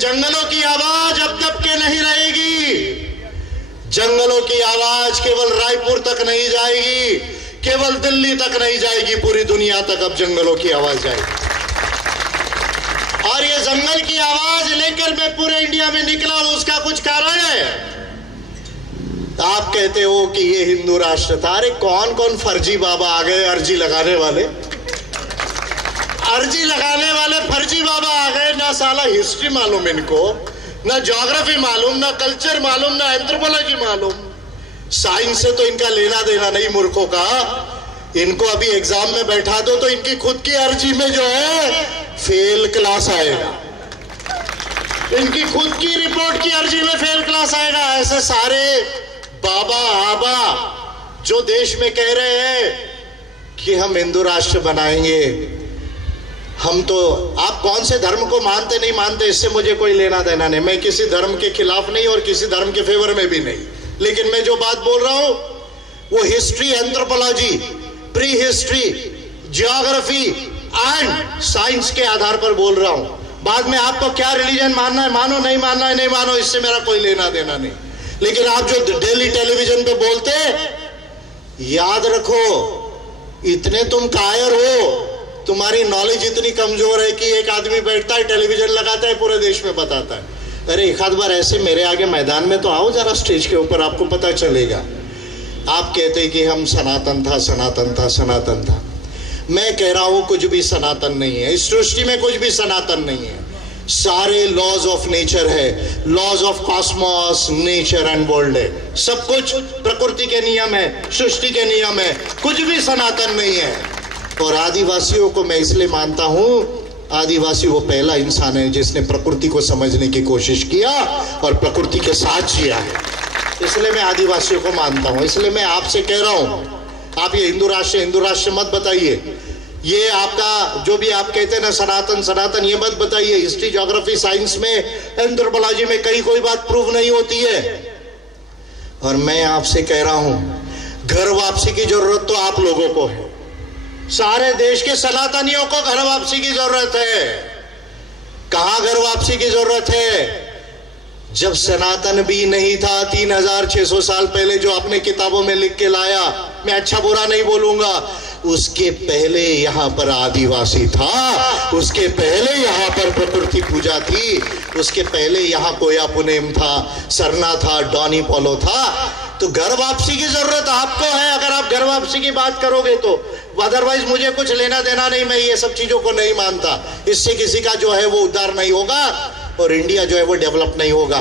जंगलों की आवाज अब दब के नहीं रहेगी। जंगलों की आवाज केवल रायपुर तक नहीं जाएगी, केवल दिल्ली तक नहीं जाएगी, पूरी दुनिया तक अब जंगलों की आवाज जाएगी। और ये जंगल की आवाज लेकर मैं पूरे इंडिया में निकला हूं, उसका कुछ कारण है। आप कहते हो कि ये हिंदू राष्ट्र था। अरे कौन कौन फर्जी बाबा आ गए, अर्जी लगाने वाले फर्जी बाबा आ गए। ना साला हिस्ट्री मालूम इनको, ना ज्योग्राफी मालूम, ना कल्चर मालूम, ना एंथ्रोपोलॉजी मालूम। साइंस से तो इनका लेना देना नहीं मूर्खों का। इनको अभी एग्जाम में बैठा दो तो इनकी खुद की अर्जी में जो है फेल क्लास आएगा, इनकी खुद की रिपोर्ट की अर्जी में फेल क्लास आएगा। ऐसे सारे बाबा आबा जो देश में कह रहे हैं कि हम हिंदू राष्ट्र बनाएंगे, हम तो, आप कौन से धर्म को मानते नहीं मानते इससे मुझे कोई लेना देना नहीं। मैं किसी धर्म के खिलाफ नहीं और किसी धर्म के फेवर में भी नहीं, लेकिन मैं जो बात बोल रहा हूं वो history, anthropology, pre history, geography and science के आधार पर बोल रहा हूं। बाद में आपको क्या रिलीजन मानना है मानो, नहीं मानना है नहीं मानो, इससे मेरा कोई लेना देना नहीं। लेकिन आप जो डेली टेलीविजन पे बोलते, याद रखो इतने तुम कायर हो, तुम्हारी नॉलेज इतनी कमजोर है कि एक आदमी बैठता है, टेलीविजन लगाता है, पूरे देश में बताता है। अरे एक आध बार ऐसे मेरे आगे मैदान में तो आओ जरा, स्टेज के ऊपर, आपको पता चलेगा। आप कहते कि हम सनातन था, सनातन था, सनातन था। मैं कह रहा हूं कुछ भी सनातन नहीं है, इस सृष्टि में कुछ भी सनातन नहीं है। सारे लॉज ऑफ नेचर है, laws of cosmos, nature and world है। सब कुछ प्रकृति के नियम है, सृष्टि के नियम है, कुछ भी सनातन नहीं है। और आदिवासियों को मैं इसलिए मानता हूं, आदिवासी वो पहला इंसान है जिसने प्रकृति को समझने की कोशिश किया और प्रकृति के साथ जिया है, इसलिए मैं आदिवासियों को मानता हूं। इसलिए मैं आपसे कह रहा हूं, आप ये हिंदू राष्ट्र मत बताइए। ये आपका जो भी आप कहते हैं ना सनातन सनातन, ये मत बताइए। हिस्ट्री, ज्योग्राफी, साइंस में, एंथ्रोपोलॉजी में कहीं कोई बात प्रूव नहीं होती है। और मैं आपसे कह रहा हूं, घर वापसी की जरूरत तो आप लोगों को है। सारे देश के सनातनियों को घर वापसी की जरूरत है। कहां घर वापसी की जरूरत है? जब सनातन भी नहीं था 3600 साल पहले, जो अपने किताबों में लिख के लाया, मैं अच्छा बुरा नहीं बोलूंगा, उसके पहले यहां पर आदिवासी था, उसके पहले यहां पर प्रकृति पूजा थी, उसके पहले यहां कोया पुनेम था, सरना था, डॉनी पोलो था। तो घर वापसी की जरूरत आपको है, अगर आप घर वापसी की बात करोगे तो। अदरवाइज मुझे कुछ लेना देना नहीं, मैं ये सब चीजों को नहीं मानता। इससे किसी का जो है वो उद्धार नहीं होगा और इंडिया जो है वो डेवलप नहीं होगा।